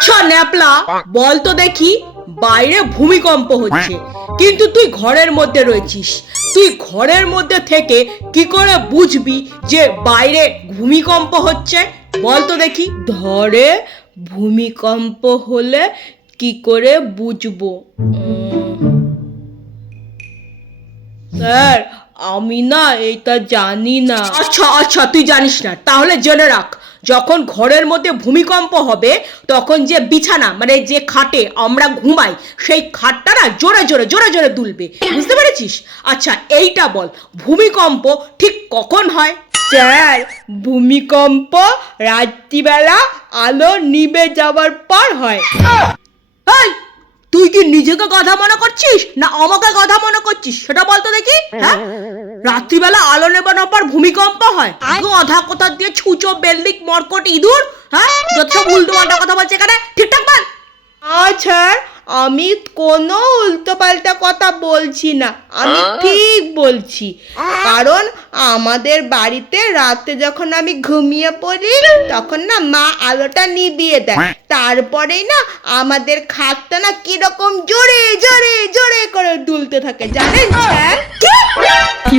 আচ্ছা ন্যাপলা, বল তো দেখি, বাইরে ভূমিকম্প হচ্ছে কিন্তু তুই ঘরের মধ্যে রয়েছিস, তুই ঘরের মধ্যে থেকে কি করে বুঝবি যে বাইরে ভূমিকম্প হচ্ছে? বল তো দেখি। ধরে ভূমিকম্প হলে কি করে বুঝবো? স্যার, আমি না এটা জানি না। আচ্ছা আচ্ছা, তুই জানিস না, তাহলে জেনে রাখ, যখন ঘরের মধ্যে ভূমিকম্প হবে তখন যে বিছানা মানে যে খাটে আমরা ঘুমাই সেই খাটটা না জোরে জোরে জোরে জোরে দুলবে, বুঝতে পেরেছিস? আচ্ছা এইটা বল, ভূমিকম্প ঠিক কখন হয়? স্যার, ভূমিকম্প রাত্রিবেলা আলো নিভে যাওয়ার পর হয়। এই, তুই কি নিজেকে কথা মনে করছিস না আমাকে কথা মনে করছিস সেটা বলতো দেখি। হ্যাঁ, রাত্রিবেলা আলো নেবানোর পর ভূমিকম্প হয়? কথা কোথা দিয়ে ছুঁচো বেল্লিক মরকট ইঁদুর, হ্যাঁ যত সব উল্টো পাল্টা কথা বলছে এখানে, ঠিকঠাক বল। আচ্ছা, আমি কোনো উল্টো পাল্টা কথা বলছি না, আমি ঠিক বলছি, কারণ আমাদের বাড়িতে রাতে যখন আমি ঘুমিয়ে পড়ি তখন না মা আলোটা নিভিয়ে দেয়, তারপরেই না আমাদের খাটটা না কিরকম জোরে জোরে জোরে করে দুলতে থাকে, জানেন স্যার? কি